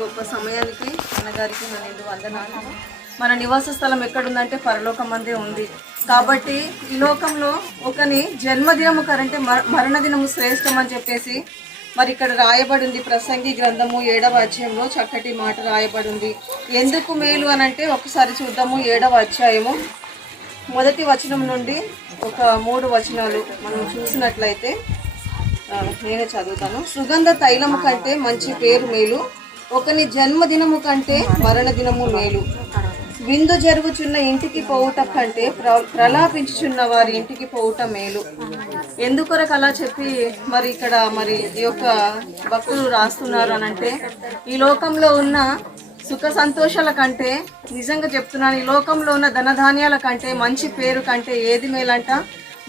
గొప్ప సమయానికి అన్నగారికి నా నిండు వందనాలు. మన నివాస స్థలం ఎక్కడుందంటే పరలోకమందే ఉంది. కాబట్టి ఈ లోకంలో ఒకని జన్మదినము కంటే మరణదినము శ్రేష్టం అని చెప్పేసి మరి ఇక్కడ రాయబడింది. ప్రసంగి గ్రంథము 7వ అధ్యాయంలో చక్కటి మాట రాయబడింది. ఎందుకు మేలు అనంటే ఒకసారి చూద్దాము. 7వ అధ్యాయము 1వ వచనం నుండి ఒక 3 వచనాలు మనం చూసినట్లయితే నేనే చదువుతాను. సుగంధ తైలము కంటే మంచి పేరు మేలు, ఒకని జన్మదినము కంటే మరణదినము మేలు. విందు జరుగుచున్న ఇంటికి పోవుట కంటే ప్రలాపించుచున్న వారి ఇంటికి పోవుట మేలు. ఎందుకొరకు అలా చెప్పి మరి ఇక్కడ మరి ఈ యొక్క భక్తులు రాస్తున్నారు అనంటే, ఈ లోకంలో ఉన్న సుఖ సంతోషాల కంటే, నిజంగా చెప్తున్నాను, ఈ లోకంలో ఉన్న ధనధాన్యాల కంటే, మంచి పేరు కంటే ఏది మేలంట?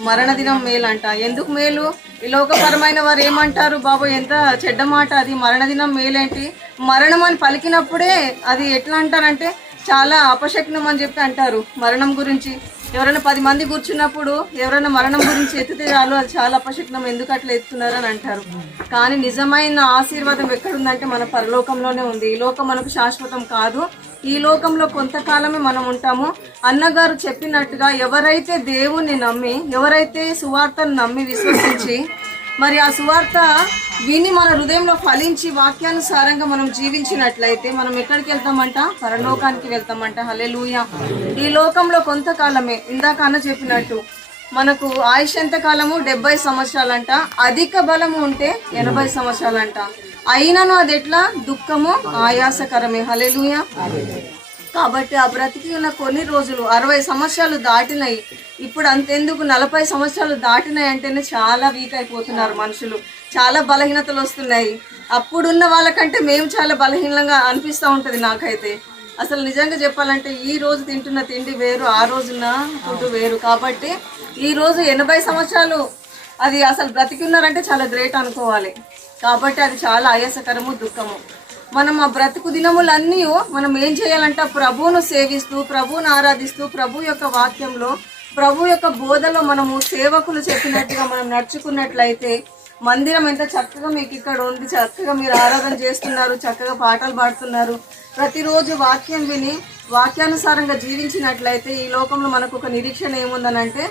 మరణదినం మేలంట. ఎందుకు మేలు? ఈ లోకపరమైన వారు ఏమంటారు, బాబు ఎంత చెడ్డ మాట అది, మరణదినం మేలేంటి? మరణం అని పలికినప్పుడే అది ఎట్లా అంటారంటే చాలా అపశకునం అని చెప్పి అంటారు. మరణం గురించి ఎవరైనా 10 మంది కూర్చున్నప్పుడు ఎవరైనా మరణం గురించి ఎత్తితే చాలు అది చాలా అపశకునం, ఎందుకు అట్లా ఎత్తున్నారు అని అంటారు. కానీ నిజమైన ఆశీర్వాదం ఎక్కడుందంటే మన పరలోకంలోనే ఉంది. ఈ లోకం మనకు శాశ్వతం కాదు. ఈ లోకంలో కొంతకాలమే మనం ఉంటాము. అన్నగారు చెప్పినట్టుగా ఎవరైతే దేవుణ్ణి నమ్మి, ఎవరైతే సువార్తను నమ్మి విశ్వసించి మరి ఆ సువార్త విని మన హృదయంలో ఫలించి వాక్యానుసారంగా మనం జీవించినట్లయితే మనం ఎక్కడికి వెళ్తామంట? పరలోకానికి వెళ్తామంట. హల్లెలూయా. ఈ లోకంలో కొంతకాలమే, ఇందాక అన్న చెప్పినట్టు మనకు ఆయుష్ ఎంత కాలము? 70 సంవత్సరాలంట. అధిక బలము ఉంటే 80 సంవత్సరాలంట. అయినను అది ఎట్లా? దుఃఖము ఆయాసకరమే. హల్లెలూయా. కాబట్టి ఆ బ్రతికి ఉన్న కొన్ని రోజులు 60 సంవత్సరాలు దాటినాయి. ఇప్పుడు అంతెందుకు 40 సంవత్సరాలు దాటినాయి అంటేనే చాలా వీక్ అయిపోతున్నారు మనుషులు. చాలా బలహీనతలు వస్తున్నాయి. అప్పుడున్న వాళ్ళకంటే మేము చాలా బలహీనంగా అనిపిస్తూ ఉంటుంది నాకైతే. అసలు నిజంగా చెప్పాలంటే ఈ రోజు తింటున్న తిండి వేరు, ఆ రోజున్న ఫుడ్ వేరు. కాబట్టి ఈ రోజు 80 సంవత్సరాలు అది అసలు బ్రతికి ఉన్నారంటే చాలా గ్రేట్ అనుకోవాలి. కాబట్టి అది చాలా ఆయాసకరము, దుఃఖము. మనం ఆ బ్రతుకు దినములన్నీ మనం ఏం చేయాలంట? ప్రభువును సేవిస్తూ, ప్రభువును ఆరాధిస్తూ, ప్రభు యొక్క వాక్యంలో, ప్రభు యొక్క బోధలో మనము సేవకులు చెప్పినట్టుగా మనం నడుచుకున్నట్లయితే మందిరం ఎంత చక్కగా మీకు ఇక్కడ ఉంది, చక్కగా మీరు ఆరాధన చేస్తున్నారు, చక్కగా పాటలు పాడుతున్నారు, ప్రతిరోజు వాక్యం విని వాక్యానుసారంగా జీవించినట్లయితే ఈ లోకంలో మనకు ఒక నిరీక్షణ ఏముందనంటే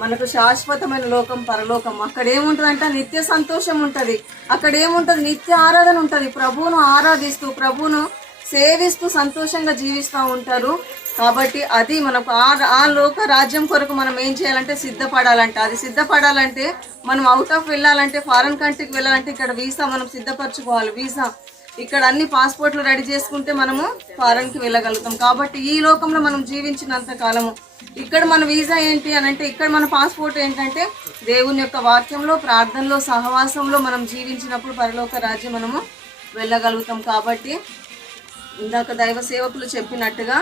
మనకు శాశ్వతమైన లోకం పరలోకం. అక్కడ ఏముంటుందంట? నిత్య సంతోషం ఉంటుంది. అక్కడ ఏముంటుంది? నిత్య ఆరాధన ఉంటుంది. ప్రభువును ఆరాధిస్తూ, ప్రభువును సేవిస్తూ సంతోషంగా జీవిస్తూ ఉంటారు. కాబట్టి అది మనకు ఆ లోక రాజ్యం కొరకు మనం ఏం చేయాలంటే సిద్ధపడాలంట. అది సిద్ధపడాలంటే మనం అవుట్ ఆఫ్ వెళ్ళాలంటే, ఫారెన్ కంట్రీకి వెళ్ళాలంటే ఇక్కడ వీసా మనం సిద్ధపరచుకోవాలి. వీసా ఇక్కడ అన్ని పాస్పోర్ట్లు రెడీ చేసుకుంటే మనము ఫారెన్కి వెళ్ళగలుగుతాం. కాబట్టి ఈ లోకంలో మనం జీవించినంత కాలము ఇక్కడ మన వీసా ఏంటి అని అంటే, ఇక్కడ మన పాస్పోర్ట్ ఏంటంటే దేవుని యొక్క వాక్యంలో, ప్రార్థనలో, సహవాసంలో మనం జీవించినప్పుడు పరలోక రాజ్యం మనము వెళ్ళగలుగుతాం. కాబట్టి ఇందాక దైవ సేవకులు చెప్పినట్టుగా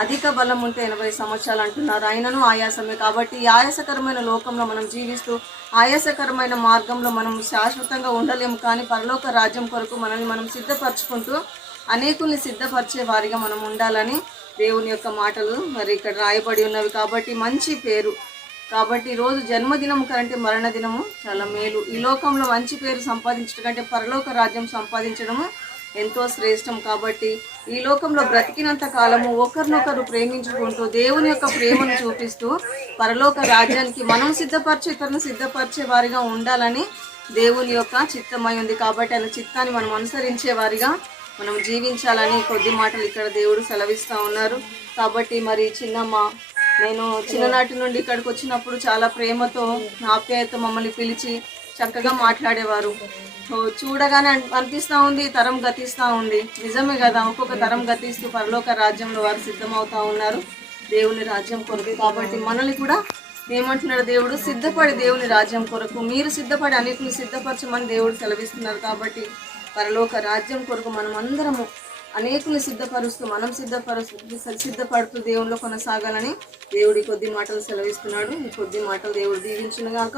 అధిక బలం ఉంటే 80 సంవత్సరాలు అంటున్నారు. అయినను ఆయాసమే. కాబట్టి ఈ ఆయాసకరమైన లోకంలో మనం జీవిస్తూ ఆయాసకరమైన మార్గంలో మనం శాశ్వతంగా ఉండలేము. కానీ పరలోక రాజ్యం కొరకు మనల్ని మనం సిద్ధపరచుకుంటూ అనేకుల్ని సిద్ధపరిచే వారిగా మనం ఉండాలని దేవుని యొక్క మాటలు మరి ఇక్కడ రాయబడి ఉన్నవి. కాబట్టి మంచి పేరు. కాబట్టి ఈరోజు జన్మదినం కంటే మరణదినము చాలా మేలు. ఈ లోకంలో మంచి పేరు సంపాదించడం కంటే పరలోక రాజ్యం సంపాదించడము ఎంతో శ్రేష్టం. కాబట్టి ఈ లోకంలో బ్రతికినంత కాలము ఒకరినొకరు ప్రేమించుకుంటూ దేవుని యొక్క ప్రేమను చూపిస్తూ పరలోక రాజ్యానికి మనం సిద్ధపరిచే, ఇతరులను సిద్ధపరిచే వారిగా ఉండాలని దేవుని యొక్క చిత్తమై ఉంది. కాబట్టి ఆయన చిత్తాన్ని మనం అనుసరించే వారిగా మనం జీవించాలని కొద్ది మాటలు ఇక్కడ దేవుడు సెలవిస్తూ ఉన్నారు. కాబట్టి మరి చిన్నమ్మ, నేను చిన్ననాటి నుండి ఇక్కడికి వచ్చినప్పుడు చాలా ప్రేమతో, ఆప్యాయత మమ్మల్ని పిలిచి చక్కగా మాట్లాడేవారు. చూడగానే అనిపిస్తూ ఉంది తరం గతిస్తూ ఉంది. నిజమే కదా, ఒక్కొక్క తరం గతిస్తూ పరలోక రాజ్యంలో వారు సిద్ధమవుతూ ఉన్నారు దేవుని రాజ్యం కొరకు. కాబట్టి మనల్ని కూడా ఏమంటున్నాడు దేవుడు? సిద్ధపడి దేవుని రాజ్యం కొరకు మీరు సిద్ధపడి అనేకులు సిద్ధపరచమని దేవుడు సెలవిస్తున్నారు. కాబట్టి పరలోక రాజ్యం కొరకు మనం అందరము అనేకులు సిద్ధపరుస్తూ, మనం సిద్ధపడుతూ దేవునిలో కొనసాగాలని దేవుడి కొద్ది మాటలు సెలవిస్తున్నాడు. ఈ కొద్ది మాటలు దేవుడు దీవించునుగాక.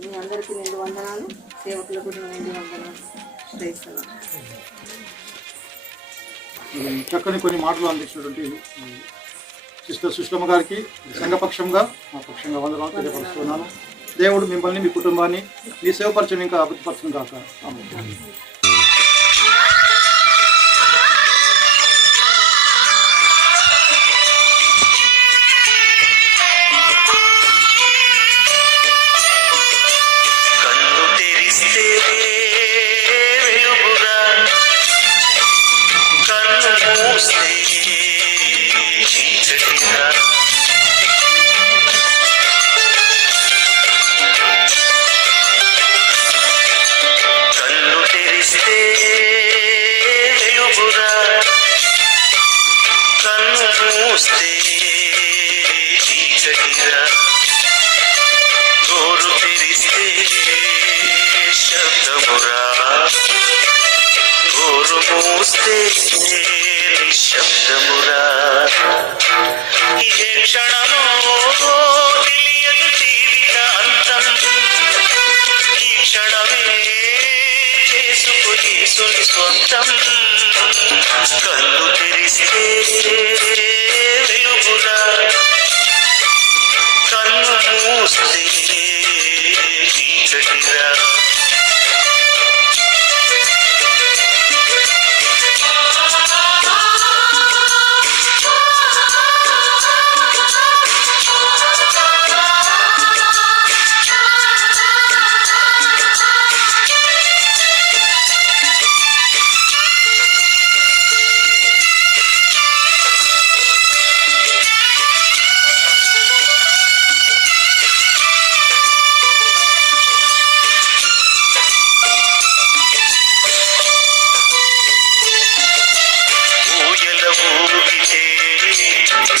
మీ అందరికీ నిండు వందనాలు, సేవకులకు కూడా నిండు వందనాలు. చక్కని కొన్ని మాటలు అందించినటువంటి సిస్టర్ సుష్లమ్మ గారికి సంఘపక్షంగా, మా పక్షంగా వందనాలు తెలియపరుస్తున్నాను. దేవుడు మిమ్మల్ని, మీ కుటుంబాన్ని, మీ సేవపరచని ఇంకా అభివృద్ధిపరచను కాక. తెరిస్తే వెలుగురా, కన్ను మూస్తే చీకటిరా, నోరు తెరిస్తే శబ్దమురా, నోరు మూస్తే నిశ్శబ్దమురా. ఏ క్షణమో తెలియదు జీవిత అంతం, ఈ క్షణమే చేసుకు యేసుని స్వంతం. కళ్ళు తెరిస్తే వెలుగురా, కన్ను మూస్తే చీకటిరా.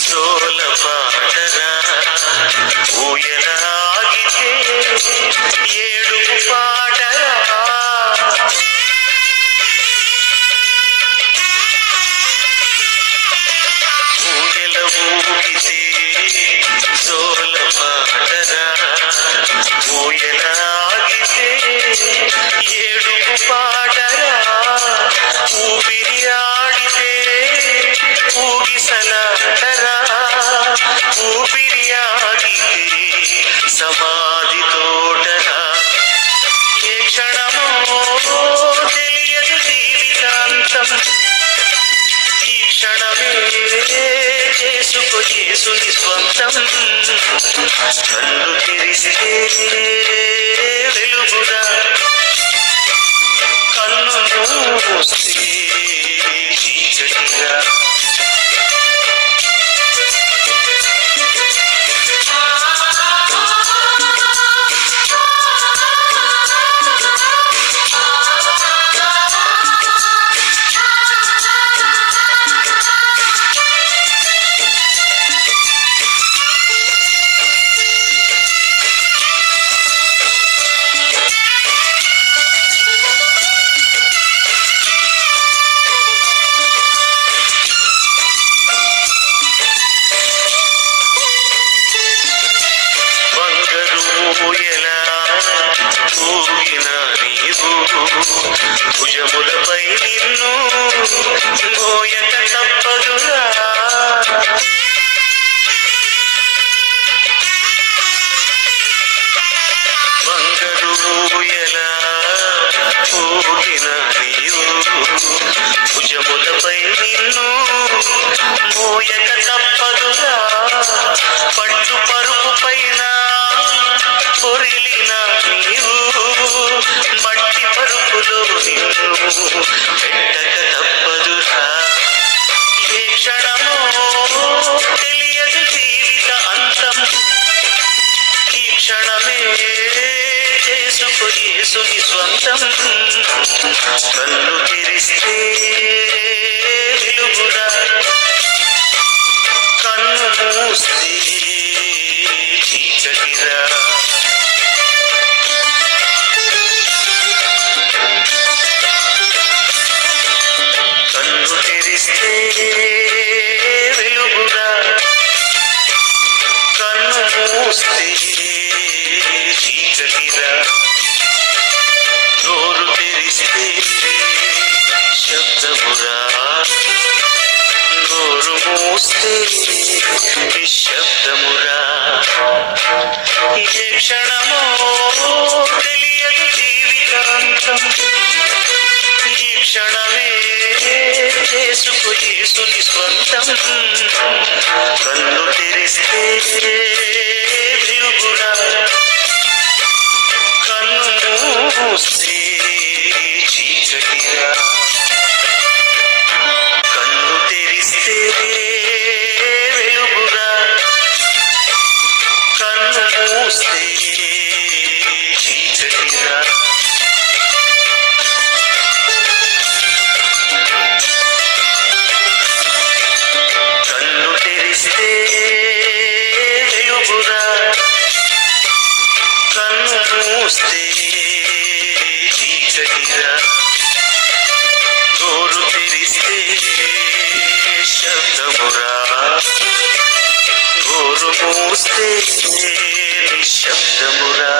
సోల పాటరా, ఊయలాగితే ఏడుపు పాటరా, ఊయల ఊగితే సోల పాటరా, ఊయలాగితే ఏడుపు పాటరా, ఊపిరి ఆడితే ఊగిసలాటరా, ఊపిరి ఆగితే సమాధి తోటరా. ఏ క్షణమో తెలియదు జీవితాంతం, ఈ క్షణమే చేసుకో యేసుని స్వంతం. కళ్ళు తెరిస్తే వెలుగురా, కన్ను మూస్తే చీకటిరా. భుజములపై నిన్ను మోయక తప్పదురా, బంగారు ఊయలా ఊగిన నీవు, భుజములపై నిన్ను మోయక తప్పదురా, పట్టు పరుపు పైన పొరిలిన నీవు, మట్టి పరుపులో నిన్ను పెట్టక తప్పదురా. ఏ క్షణమో తెలియదు జీవిత అంతం, ఈ క్షణమే చేసుకో యేసుని స్వంతం. కళ్ళు తెరిస్తే వెలుగురా, కన్ను మూస్తే చీకటిరా. కన్ను తెరిస్తే వెలుగురా, కన్ను మూస్తే చీకటిరా, నోరు తెరిస్తే శబ్దమురా, నోరు మూస్తే నిశ్శబ్దమురా. ఏ క్షణమో తెలియదు జీవితాంతం, ఈ క్షణమే చేసుకో యేసుని స్వంతం. కన్ను తెరిస్తే వెలుగురా, కన్ను మూస్తే చీకటిరా. కన్ను తెరిస్తే వెలుగురా, కన్ను మూస్తే చీకటిరా. కన్నులు మూస్తే నిశ్శబ్దమురా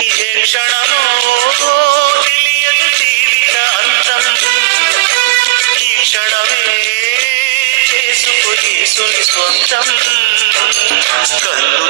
ఏ క్షణమో తెలియదు జీవిత అంతం ఈ క్షణమే చేసుకుని సుని స్వంతం కన్ను